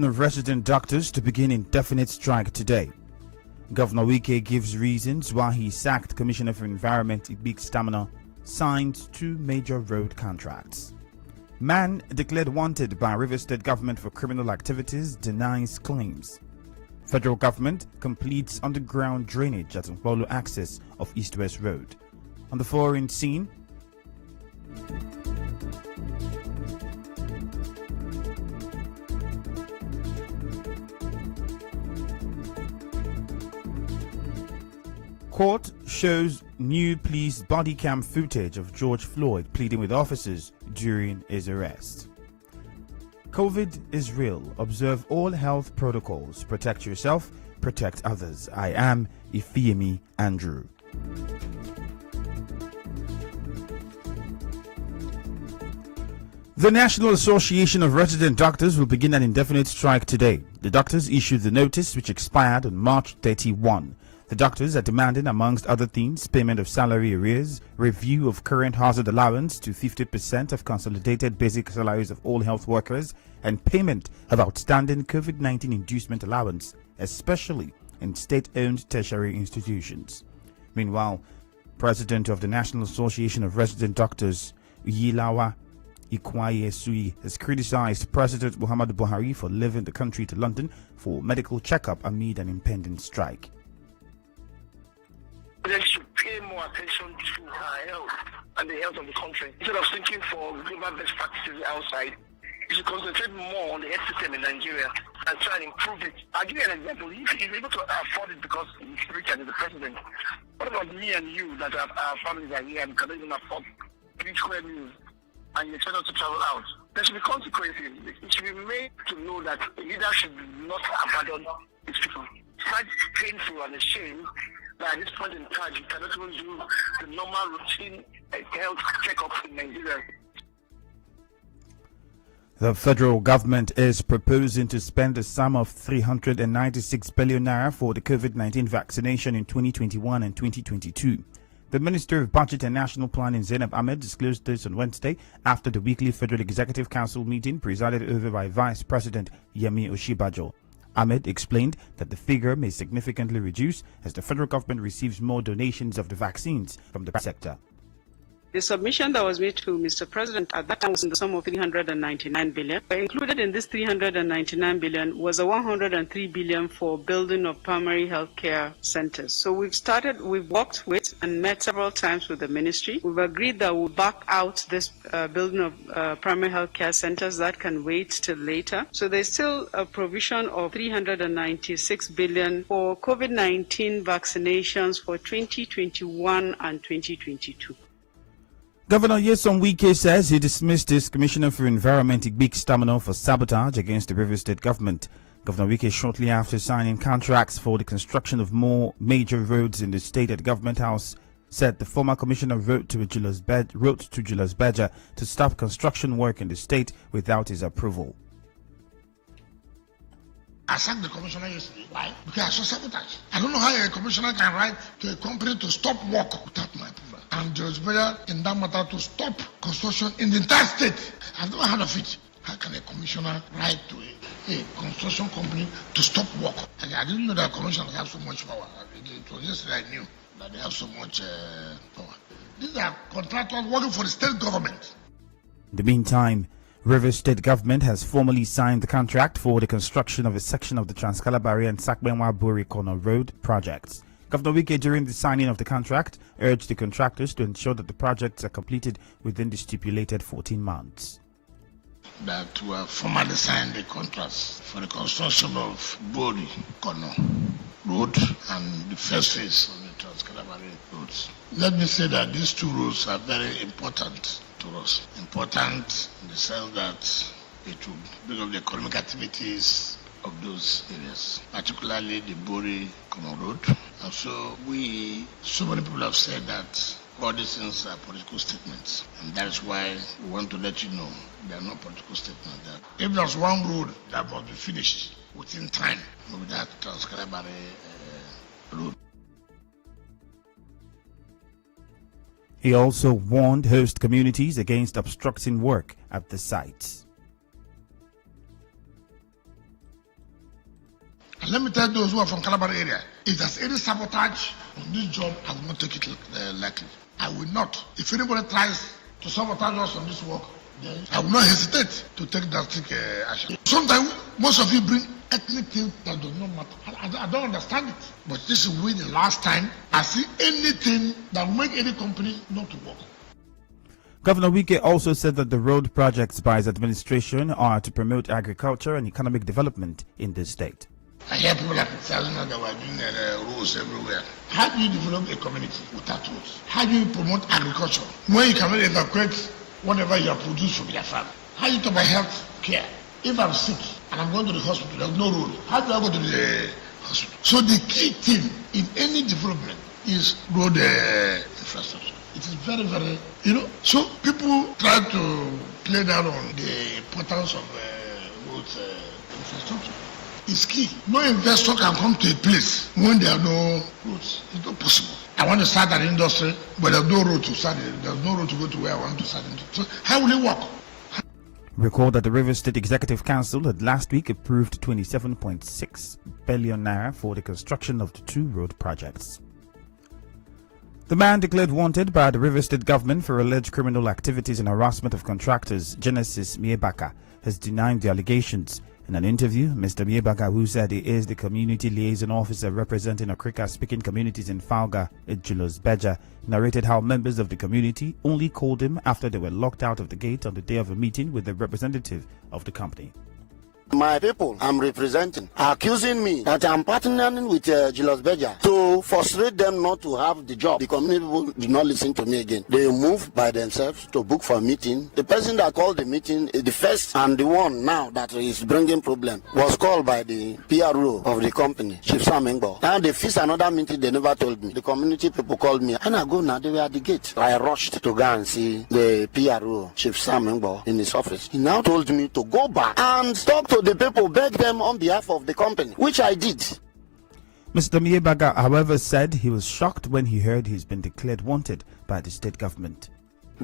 Of resident doctors to begin indefinite strike today. Governor Wike gives reasons why he sacked Commissioner for Environment Big Stamina, signed 2 major road contracts. Man declared wanted by Rivers State government for criminal activities denies claims. Federal government completes underground drainage at Mpolo access of East-West Road. On the foreign scene, court shows new police body cam footage of George Floyd pleading with officers during his arrest. COVID is real. Observe all health protocols. Protect yourself, protect others. I am Ifiemi Andrew. The National Association of Resident Doctors will begin an indefinite strike today. The doctors issued the notice, which expired on March 31. The doctors are demanding, amongst other things, payment of salary arrears, review of current hazard allowance to 50% of consolidated basic salaries of all health workers, and payment of outstanding COVID-19 inducement allowance, especially in state-owned tertiary institutions. Meanwhile, President of the National Association of Resident Doctors, Yilawa Ikwaye Sui, has criticized President Muhammadu Buhari for leaving the country to London for medical checkup amid an impending strike. They should pay more attention to our health and the health of the country. Instead of thinking for global best practices outside, you should concentrate more on the health system in Nigeria and try and improve it. I'll give you an example. If you're able to afford it because he's rich and he's the president, what about me and you that our families are here and cannot even afford 3 square meals and you expect us to travel out? There should be consequences. It should be made to know that a leader should not abandon his people. It's quite painful and a shame that at this point in time, you cannot even do the normal routine health checkup in Nigeria. The federal government is proposing to spend a sum of 396 billion naira for the COVID-19 vaccination in 2021 and 2022. The Minister of Budget and National Planning, Zainab Ahmed, disclosed this on Wednesday after the weekly Federal Executive Council meeting presided over by Vice President Yemi Oshibajo. Ahmed explained that the figure may significantly reduce as the federal government receives more donations of the vaccines from the sector. The submission that was made to Mr. President at that time was in the sum of 399 billion. Included in this 399 billion was a 103 billion for building of primary healthcare centers. So we've worked with and met several times with the ministry. We've agreed that we'll back out this building of primary healthcare centers that can wait till later. So there's still a provision of 396 billion for COVID-19 vaccinations for 2021 and 2022. Governor Nyesom Wike says he dismissed his Commissioner for Environment Big Stamina for sabotage against the Rivers State government. Governor Wike, shortly after signing contracts for the construction of more major roads in the state at Government House, said the former commissioner wrote to Julius Berger to stop construction work in the state without his approval. I sacked the commissioner yesterday. Why? Because I saw sabotage. I don't know how a commissioner can write to a company to stop work without my approval. And Julius Berger in that matter to stop construction in the entire state. I've never heard of it. How can a commissioner write to a construction company to stop work? I didn't know that commissioners have so much power. It was yesterday I knew that they have so much power. These are contractors working for the state government. In the meantime, Rivers State government has formally signed the contract for the construction of a section of the Trans-Calabari and Sakbenwa-Buri Corner Road projects. Governor Wike, during the signing of the contract, urged the contractors to ensure that the projects are completed within the stipulated 14 months. That we have formally signed the contracts for the construction of Buri Corner Road and the first phase of the Trans-Calabari roads. Let me say that these 2 roads are very important to us. Important in the sense that it will bring up the economic activities of those areas, particularly the Buri Corner Road. And so many people have said that all these things are political statements, and that is why we want to let you know they are not political statements. That if there's one road that must be finished within time, maybe that Trans-Calabari road. He also warned host communities against obstructing work at the sites. Let me tell those who are from Calabar area, if there's any sabotage on this job, I will not take it lightly. I will not. If anybody tries to sabotage us on this work, then I will not hesitate to take drastic action. Sometimes, most of you bring ethnic things that do not matter. I don't understand it. But this will be the last time I see anything that will make any company not to work. Governor Wike also said that the road projects by his administration are to promote agriculture and economic development in the state. I hear people like criticizing that we're doing roads everywhere. How do you develop a community without roads? How do you promote agriculture when you cannot evacuate whatever you have produced from your farm? How do you talk about health care? If I'm sick and I'm going to the hospital, there's no road. How do I go to the hospital? So the key thing in any development is road infrastructure. It is very, very, So people try to play down on the importance of road infrastructure. It's key. No investor can come to a place when there are no roads. It's not possible. I want to start an industry, but there's no road to start it. There's no road to go to where I want to start it. So how will it work? Recall that the Rivers State Executive Council had last week approved 27.6 billion naira for the construction of the 2 road projects. The man declared wanted by the Rivers State government for alleged criminal activities and harassment of contractors, Genesis Miebaka, has denied the allegations. In an interview, Mr. Miebaka, who said he is the community liaison officer representing Okrika-speaking communities in Falga, Julius Beja, narrated how members of the community only called him after they were locked out of the gate on the day of a meeting with the representative of the company. My people I'm representing are accusing me that I'm partnering with Julius Beja to frustrate them not to have the job. The community people did not listen to me again. They moved by themselves to book for a meeting. The person that called the meeting, the first and the one now that is bringing problem, was called by the PRO of the company, Chief Sam Engbo. Now they fixed another meeting, they never told me. The community people called me and I go now, they were at the gate. I rushed to go and see the PRO, Chief Sam Engbo, in his office. He now told me to go back and talk to the people, beg them on behalf of the company, which I did. Mr. Miebaka, however, said he was shocked when he heard he's been declared wanted by the state government.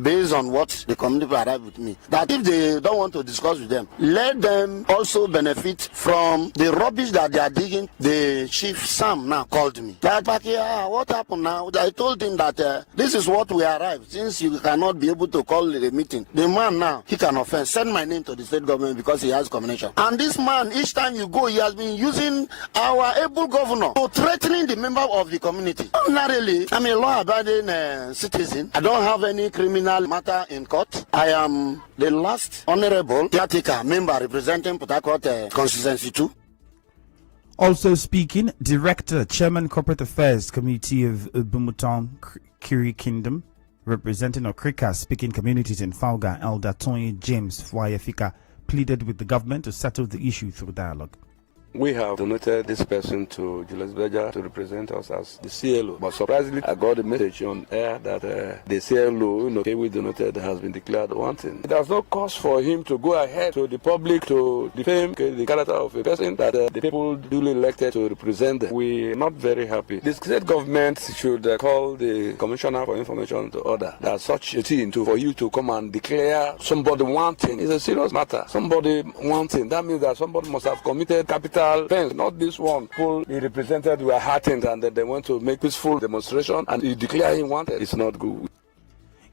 Based on what the community arrived with me, that if they don't want to discuss with them, let them also benefit from the rubbish that they are digging. The Chief Sam now called me. That what happened now? I told him that this is what we arrived. Since you cannot be able to call the meeting, the man now, he can offense. Send my name to the state government because he has combination. And this man, each time you go, he has been using our able governor to threatening the member of the community. Not really. I'm a law-abiding citizen. I don't have any criminal matter in court. I am the last honorable caretaker member representing Port Harcourt Constituency 2. Also speaking, Director, Chairman Corporate Affairs Committee of Bumuton Kiri Kingdom, representing Okrika-speaking communities in Falga, Elder Tony James Fwayefika, pleaded with the government to settle the issue through dialogue. We have donated this person to Julius Beja to represent us as the CLO. But surprisingly, I got a message on air that the CLO, we donated has been declared wanting. There's no cause for him to go ahead to the public to defame the character of a person that the people duly elected to represent them. We're not very happy. The state government should call the Commissioner for Information to order that such a thing for you to come and declare somebody wanting is a serious matter. Somebody wanting, that means that somebody must have committed capital offense, not this one. People he represented were heartened and they went to make peaceful demonstration and you declare him wanted. It's not good.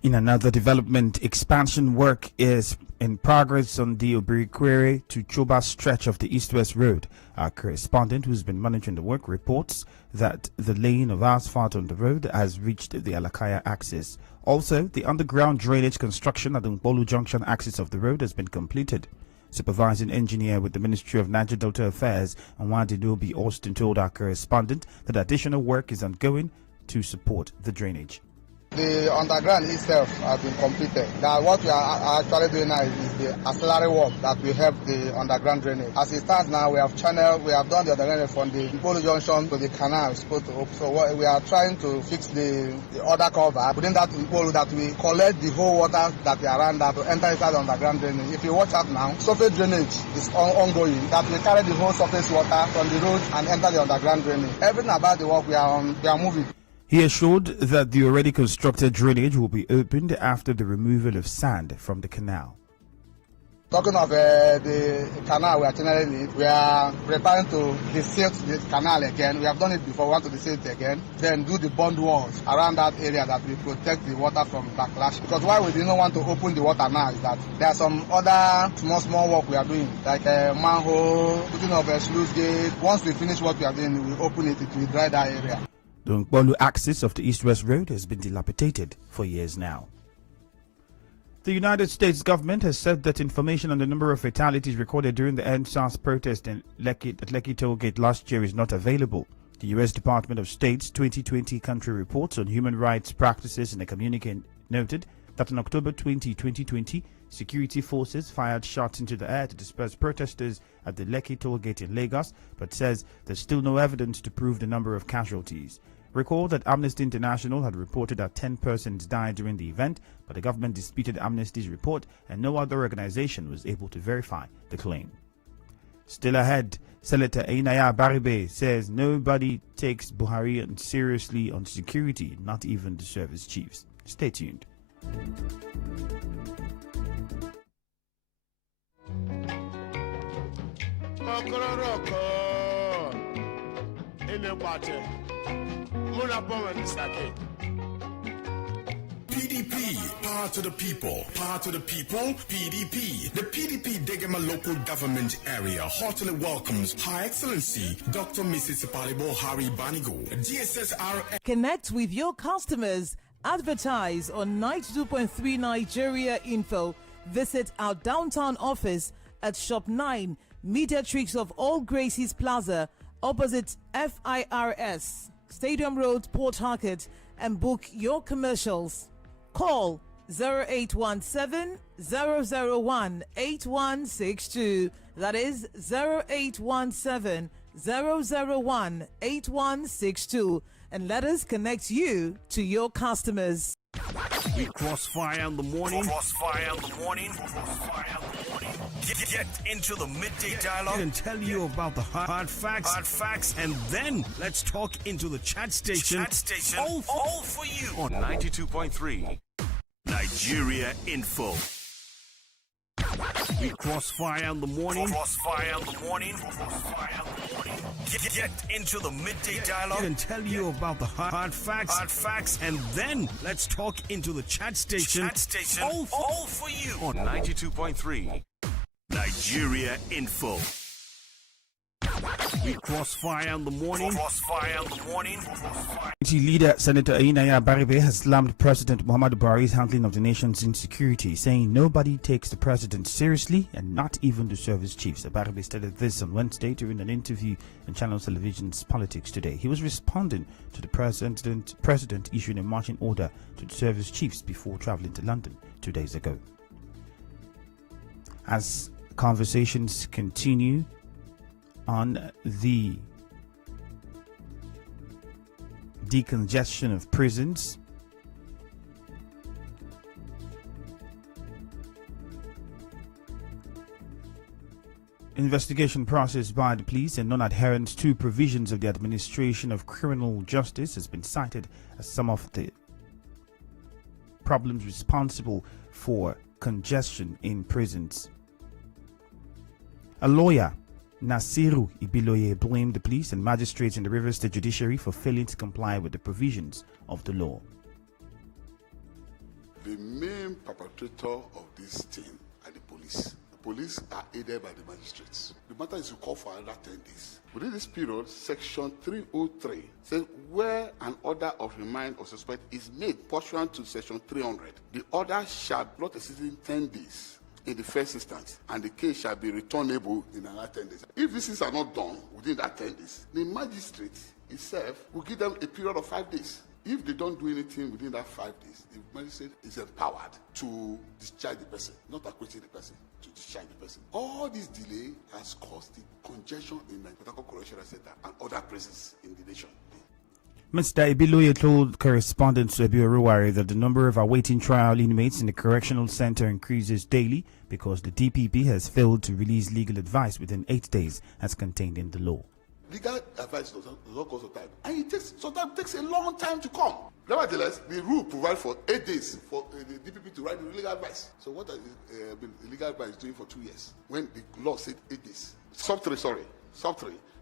In another development, expansion work is in progress on the Obirikwere to Choba stretch of the East-West Road. Our correspondent, who's been monitoring the work, reports that the laying of asphalt on the road has reached the Alakaya axis. Also, the underground drainage construction at the Mbolu Junction axis of the road has been completed. Supervising engineer with the Ministry of Niger Delta Affairs, Nwadidobi Austin, told our correspondent that additional work is ongoing to support the drainage. The underground itself has been completed. Now what we are actually doing now is the auxiliary work that will help the underground drainage. As it stands now, we have done the underground from the Mbolu Junction to the canal. So we are trying to fix the other cover within that Mbolu that we collect the whole water that is around that to enter inside the underground drainage. If you watch out now, surface drainage is ongoing. That will carry the whole surface water from the road and enter the underground drainage. Everything about the work we are moving. He assured that the already constructed drainage will be opened after the removal of sand from the canal. Talking of the canal we are channeling it, we are preparing to desilt the canal again. We have done it before, we want to desilt it again. Then do the bond walls around that area that will protect the water from backlash. Because why we didn't want to open the water now is that there are some other small work we are doing, like a manhole, putting of a sluice gate. Once we finish what we are doing, we will open it, it will dry that area. The Nkpolu axis of the East-West Road has been dilapidated for years now. The United States government has said that information on the number of fatalities recorded during the NSAS protest at Lekki Tollgate last year is not available. The U.S. Department of State's 2020 country reports on human rights practices in the communique noted that on October 20, 2020, security forces fired shots into the air to disperse protesters at the Lekki Tollgate in Lagos, but says there's still no evidence to prove the number of casualties. Recall that Amnesty International had reported that 10 persons died during the event, but the government disputed Amnesty's report and no other organization was able to verify the claim. Still ahead, Senator Ainaya Baribe says nobody takes Buhari seriously on security, not even the service chiefs. Stay tuned. PDP, power to the people, power to the people, PDP. The PDP Degema local government area heartily welcomes Her Excellency Dr. Mrs. Palibo Hari Banigo, DSSR. Connect with your customers. Advertise on 92.3 Nigeria Info. Visit our downtown office at Shop 9, Mediatrix of All Gracies Plaza, opposite FIRS, Stadium Road, Port Harcourt, and book your commercials. Call 0817-001-8162. That is 0817-001-8162. And let us connect you to your customers. We crossfire in the morning. Crossfire in the morning. Get into the midday dialogue and tell you about the hard facts, and then let's talk into the chat station. All for you on 92.3 Nigeria Info. We crossfire in the morning. Crossfire in the morning. Get into the midday dialogue and tell you about the hard facts, and then let's talk into the chat station. All for you on 92.3 Nigeria Info. We crossfire in the morning. Crossfire in the morning. Leader Senator Ainaya Baribe has slammed President Muhammadu Buhari's handling of the nation's insecurity, saying nobody takes the president seriously and not even the service chiefs. Baribe stated this on Wednesday during an interview on Channel Television's Politics Today. He was responding to the president issuing a marching order to the service chiefs before traveling to London 2 days ago. As conversations continue on the decongestion of prisons, investigation process by the police and non-adherence to provisions of the administration of criminal justice has been cited as some of the problems responsible for congestion in prisons. A lawyer, Nasiru Ibiloye, blamed the police and magistrates in the Rivers State Judiciary for failing to comply with the provisions of the law. The main perpetrator of this thing are the police. The police are aided by the magistrates. The matter is to call for another 10 days. Within this period, Section 303 says where an order of remand or suspect is made pursuant to Section 300, the order shall not exceed 10 days. In the first instance, and the case shall be returnable in another 10 days. If these things are not done within that 10 days, the magistrate itself will give them a period of 5 days. If they don't do anything within that 5 days, the magistrate is empowered to discharge the person, not acquitting the person, to discharge the person. All this delay has caused the congestion in the Port Harcourt Correctional Center and other prisons in the nation. Mr. Ibiloye told correspondents to Ebiowari that the number of awaiting trial inmates in the correctional center increases daily because the DPP has failed to release legal advice within 8 days as contained in the law. legal advice does not cost time, and it takes a long time to come. Nevertheless, the rule provides for 8 days for the DPP to write the legal advice. So what is the legal advice doing for 2 years when the law said 8 days? Sub 3.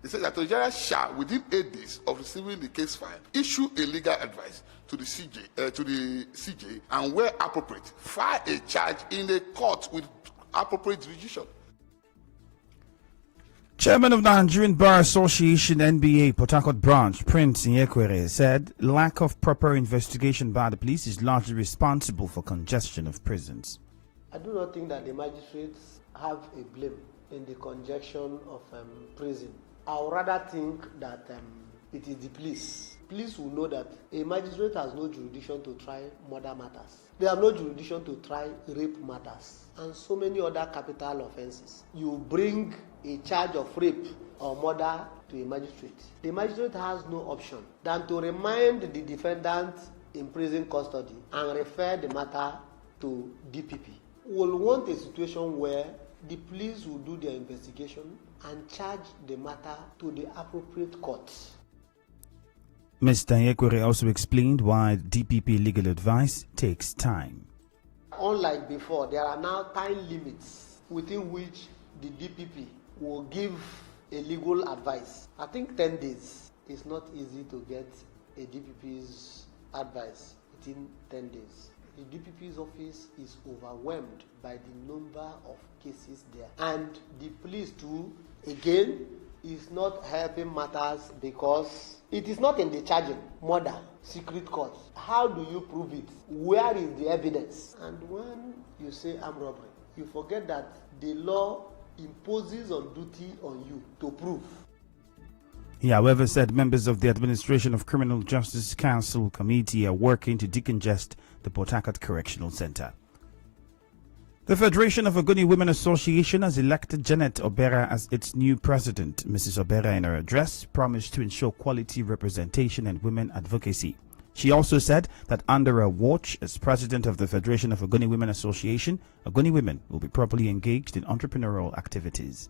They say that the judge shall, within 8 days of receiving the case file, issue a legal advice to the CJ, and where appropriate, file a charge in a court with appropriate jurisdiction. Chairman of Nigerian Bar Association NBA Port Harcourt branch, Prince Nyekwere, said lack of proper investigation by the police is largely responsible for congestion of prisons. I do not think that the magistrates have a blame in the congestion of prison. I would rather think that it is the police. Police will know that a magistrate has no jurisdiction to try murder matters. They have no jurisdiction to try rape matters and so many other capital offenses. You bring a charge of rape or murder to a magistrate. The magistrate has no option than to remand the defendant in prison custody and refer the matter to DPP. We will want a situation where the police will do their investigation and charge the matter to the appropriate courts. Mr. Nyekwere also explained why DPP legal advice takes time. Unlike before, there are now time limits within which the DPP will give a legal advice. I think 10 days is not easy to get a DPP's advice within 10 days. The DPP's office is overwhelmed by the number of cases there. And the police too, again, is not helping matters because it is not in the charging, murder, secret courts. How do you prove it? Where is the evidence? And when you say armed robbery, you forget that the law imposes on duty on you to prove. He, however, said members of the Administration of Criminal Justice Council Committee are working to decongest the Port Harcourt Correctional Center. The Federation of Ogoni Women Association has elected Janet Obera as its new president. Mrs. Obera, in her address, promised to ensure quality representation and women advocacy. She also said that under her watch as president of the Federation of Ogoni Women Association, Ogoni women will be properly engaged in entrepreneurial activities.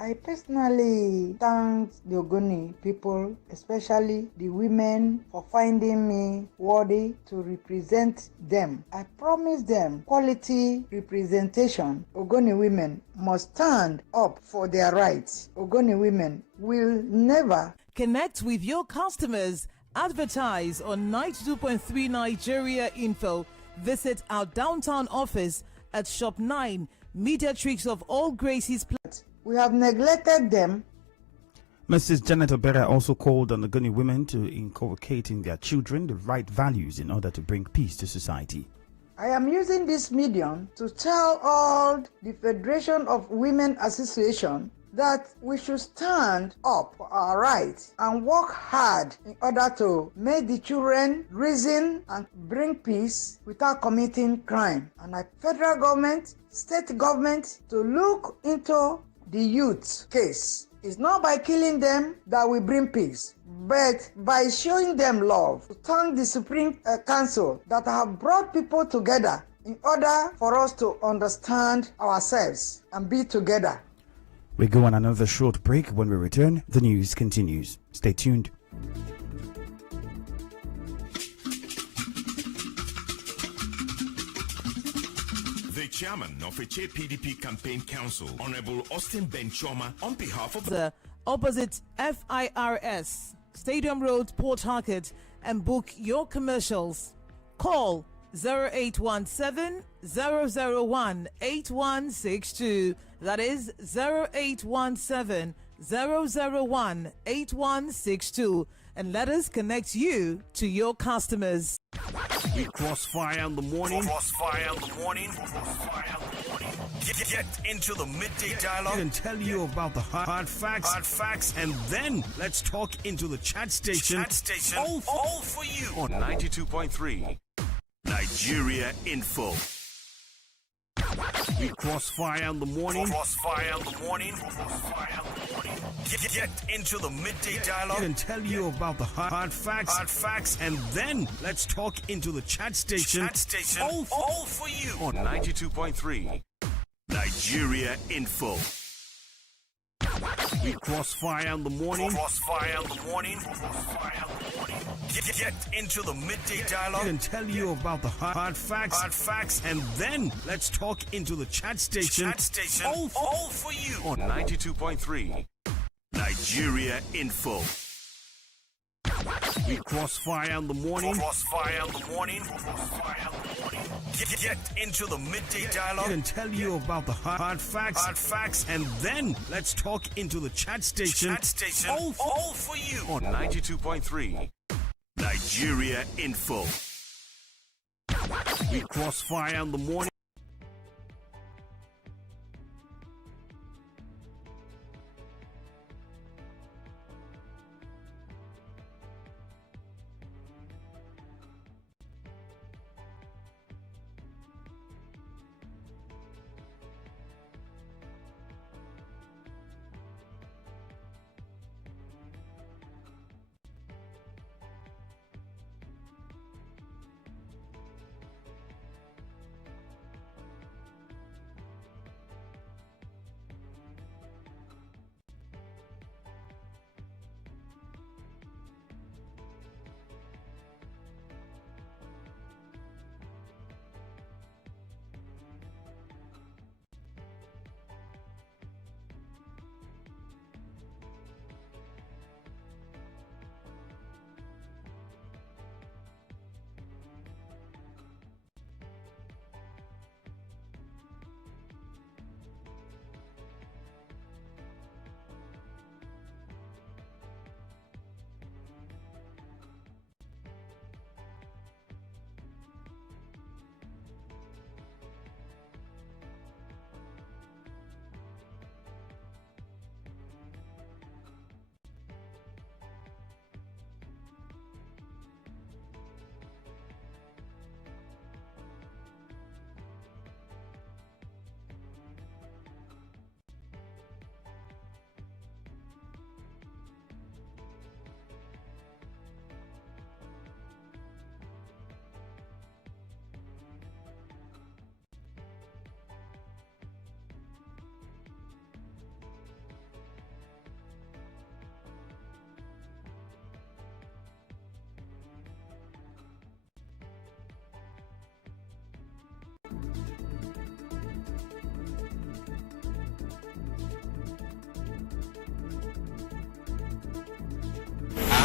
I personally thank the Ogoni people, especially the women, for finding me worthy to represent them. I promise them quality representation. Ogoni women must stand up for their rights. Ogoni women will never. Connect with your customers. Advertise on 92.3 Nigeria Info. Visit our downtown office at Shop 9, Mediatrix of All Gracie's Plaza. We have neglected them. Mrs. Janet Obera also called on the Ogoni women to inculcate in their children the right values in order to bring peace to society. I am using this medium to tell all the Federation of Women Association that we should stand up for our rights and work hard in order to make the children reason and bring peace without committing crime. And I federal government, state government to look into the youth case. It's not by killing them that we bring peace, but by showing them love. To thank the Supreme Council that have brought people together in order for us to understand ourselves and be together. We go on another short break. When we return, the news continues. Stay tuned. The chairman of Eche PDP Campaign Council, Honorable Austin Benchoma, on behalf of the opposite FIRS, Stadium Road, Port Harcourt, and book your commercials. Call 0817 001 8162. That is 0817 001 8162. And let us connect you to your customers. We crossfire in the morning. Crossfire in the morning. Get into the midday dialogue and tell you about the hard facts, and then let's talk into the chat station. All for you on 92.3 Nigeria Info. We crossfire in the morning. Crossfire in the morning. Get into the midday dialogue and tell you about the hard facts, and then let's talk into the chat station. All for you on 92.3 Nigeria Info. We crossfire in the morning. Get into the midday dialogue and tell you about the hard facts, and then let's talk into the chat station. All for you on 92.3 Nigeria Info. We crossfire in the morning. Get into the midday dialogue and tell you about the hard facts, and then let's talk into the chat station. All for you on 92.3 Nigeria Info. We crossfire in the morning.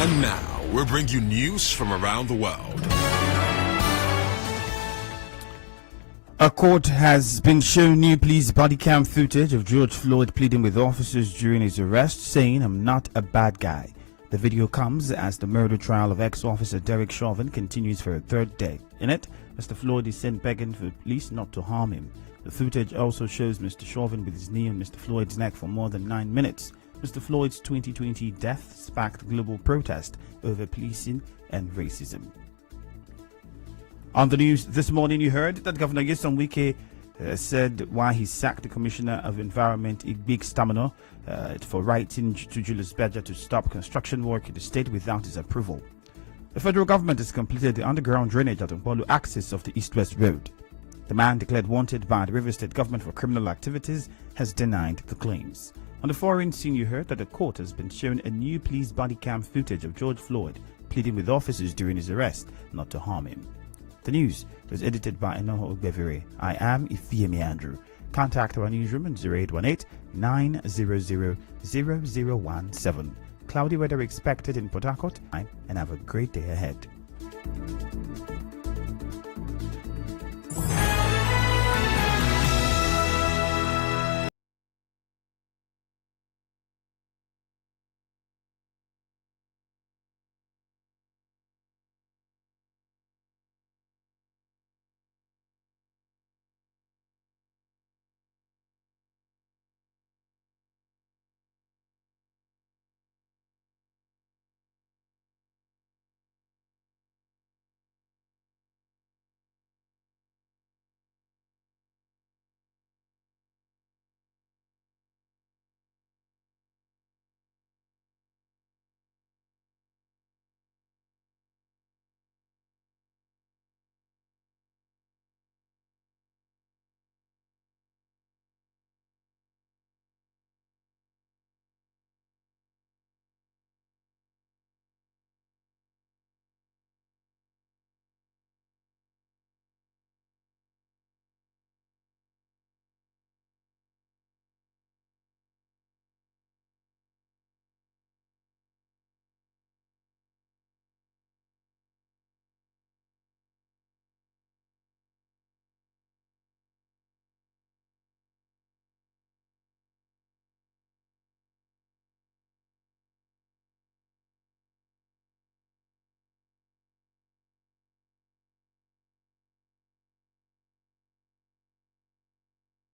And now, we'll bring you news from around the world. A court has been shown new police body cam footage of George Floyd pleading with officers during his arrest, saying, "I'm not a bad guy." The video comes as the murder trial of ex-officer Derek Chauvin continues for a third day. In it, Mr. Floyd is sent begging for police not to harm him. The footage also shows Mr. Chauvin with his knee on Mr. Floyd's neck for more than 9 minutes. Mr. Floyd's 2020 death sparked global protest over policing and racism. On the news this morning, you heard that Governor Nyesom Wike said why he sacked the Commissioner of Environment, Igbik Stamino, for writing to Julius Berger to stop construction work in the state without his approval. The federal government has completed the underground drainage at the Mbolu axis of the East-West Road. The man declared wanted by the River State government for criminal activities has denied the claims. On the foreign scene, you heard that the court has been shown a new police body cam footage of George Floyd pleading with officers during his arrest not to harm him. The news was edited by Enoho Ogbevere. I am Ifiemi Andrew. Contact our newsroom on 0818-900-0017. Cloudy weather expected in Port Harcourt, and have a great day ahead.